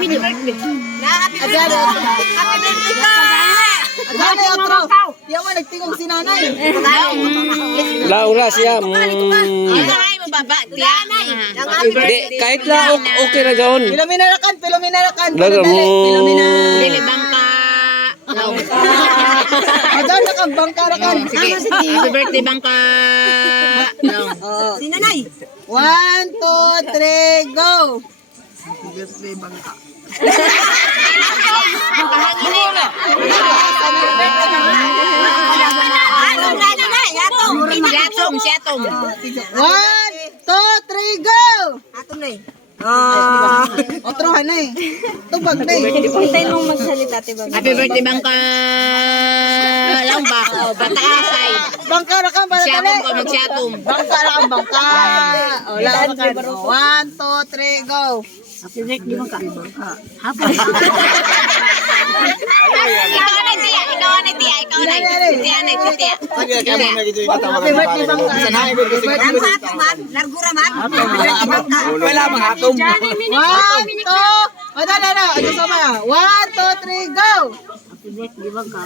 video. Happy birthday ka! Agani, otro. Di ako nagtingong si nanay. Laura siya. Ay, mababa. Di, kahit la, okay na doon. Piluminarakan. Laga mo. Dili bangka. Agani, nakabangkarakan. Happy birthday bangka. Si nanay. 1, 2, 3, go! Siyatong. 1, 2, 3, go! Ato na otro na Tubag na Hintay mong magsalita, tiba. Happy birthday bangka. Lang ba? Bataasay. Bangkarakan, Siyatong ko, magsiyatong. Bangkarakan. Wala ka. 1, 2, 3, go! Happy birthday mo ka. Ikaw na, tiya. Happy birthday, bangka. Largura man. Wala mga atom. 1, 2, ano sama? 1, 2, 3, go! Happy birthday mo ka.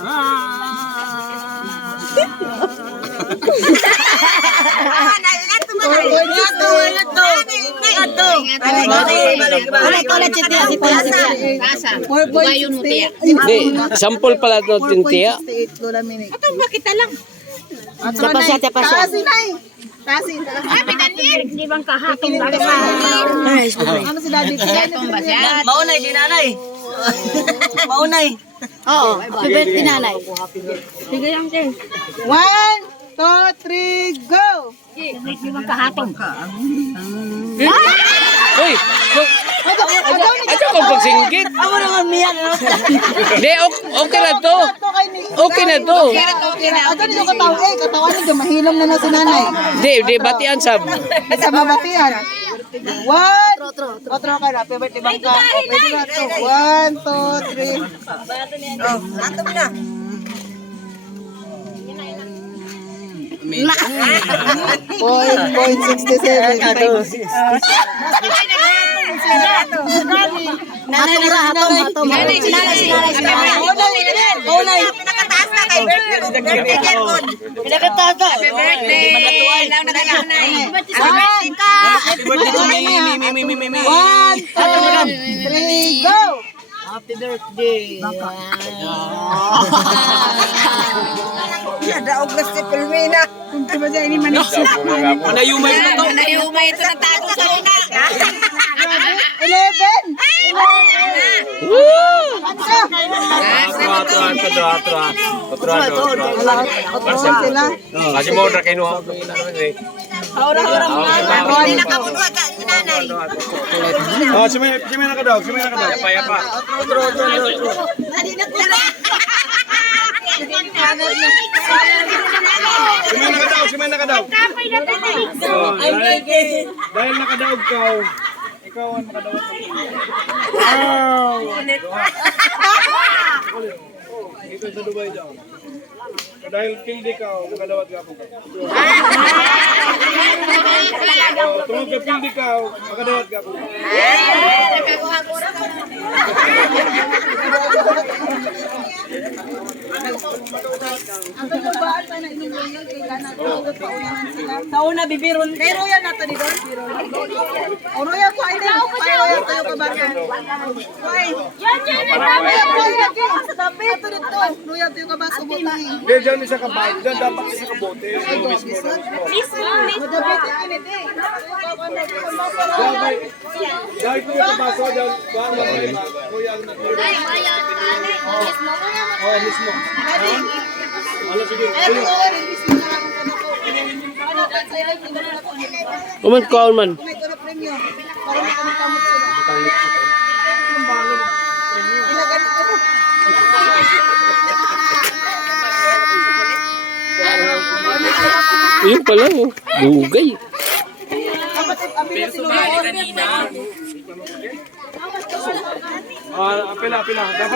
Kasa. Bugayon mo, tiya. Di, sample pala natin tiya. 4.68 Ito, bakit lang? Kasi na Happy Daniel. Di bang kahapon ba? Ano si Daddy? Siyatong ba siya? Maunay din nanay. Maunay. Oo. Happy birthday, nanay. Sige lang, Jen. 1, 2, 3, go! Di bang kahapon? Uy, ato kong pagsinggit. Ako naman miyan. Di, okay na to. Okay na to. Ato nito katawan nito, mahilom na si nanay. Di, batian sab. Sa mabatian. 1, otro ka na, happy birthday bangka. Pwede na ito. 1, 2, 3. Ato mo na. 0.67. Natura, hatom. Pinakataas na kay birthday Jerkon. Pinakataas na. Happy birthday. Lang na kanay. Happy birthday ka. Happy birthday to me. 1, 2, 3, go! Happy birthday. Daog na si Pelmina. Kung tiba dyan ini manis. Manayumay na to. Nayumay ito na tago sa una. 11. Otro sila. Kasi mo na kinuha. Hindi nakapunwa ka, nanay. Oh, si may nakadaog. Payapa. Si may nakadaog. Dahil nakadaog ka, ikaw ang nakadaog. Ito sa Dubai daw. Dahil pildi ka, nakadawat ka po ka. Tungkol ka pildi ka, nakadawat ka po ka. Sa una, bibiron. May royal na to dito. O royal ko, ay din. Royal tayo ka ba? Yan. Sa tabi. Ito dito. Royal tayo ka ba? Subutan. Hindi, dyan isa ka bayad. Dyan dapat isa ka bote. Dahil ko yung kabaso, dyan royal na to. Oo, mismo. Ano, sige. Uman ko man. May kono premium. Para may kami kamot sila. Ilagan ito. Yun pala, oh. Bugay. Apila. Dapat